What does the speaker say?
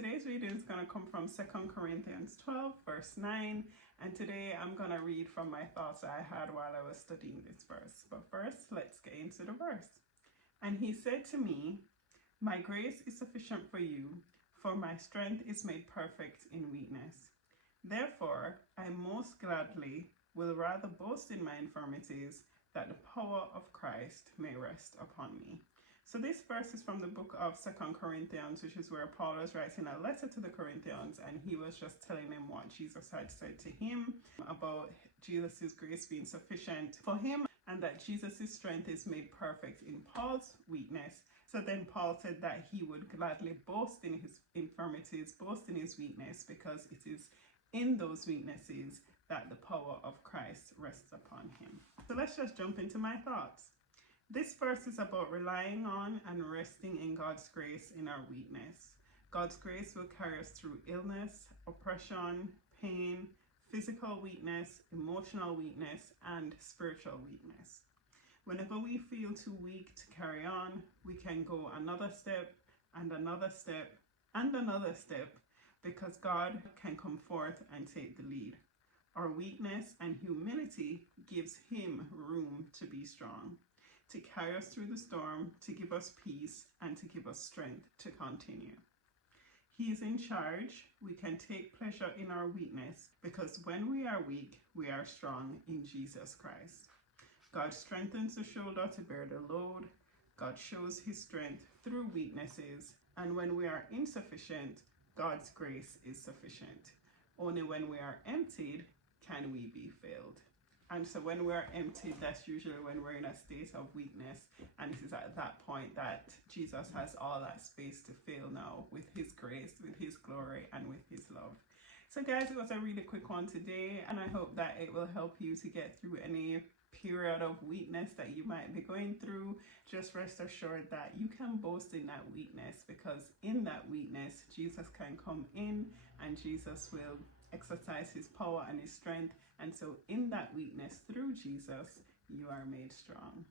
today's reading is going to come from 2 Corinthians 12 verse 9, and today I'm going to read from my thoughts I had while I was studying this verse. But first, let's get into the verse. And he said to me, "My grace is sufficient for you, for my strength is made perfect in weakness. Therefore, I most gladly will rather boast in my infirmities, that the power of Christ may rest upon me." So this verse is from the book of 2 Corinthians, which is where Paul was writing a letter to the Corinthians, and he was just telling them what Jesus had said to him about Jesus' grace being sufficient for him, and that Jesus' strength is made perfect in Paul's weakness. So then Paul said that he would gladly boast in his infirmities, boast in his weakness, because it is in those weaknesses that the power of Christ rests upon him. So let's just jump into my thoughts. This verse is about relying on and resting in God's grace in our weakness. God's grace will carry us through illness, oppression, pain, physical weakness, emotional weakness, and spiritual weakness. Whenever we feel too weak to carry on, we can go another step and another step and another step, because God can come forth and take the lead. Our weakness and humility gives him room to be strong, to carry us through the storm, to give us peace, and to give us strength to continue. He is in charge. We can take pleasure in our weakness, because when we are weak, we are strong in Jesus Christ. God strengthens the shoulder to bear the load. God shows his strength through weaknesses. And when we are insufficient, God's grace is sufficient. Only when we are emptied can we be filled. And so when we're emptied, that's usually when we're in a state of weakness. And it is at that point that Jesus has all that space to fill now with his grace, with his glory, and with his love. So guys, it was a really quick one today, and I hope that it will help you to get through any period of weakness that you might be going through. Just rest assured that you can boast in that weakness, because in that weakness, Jesus can come in and Jesus will exercise his power and his strength. And so in that weakness, through Jesus, you are made strong.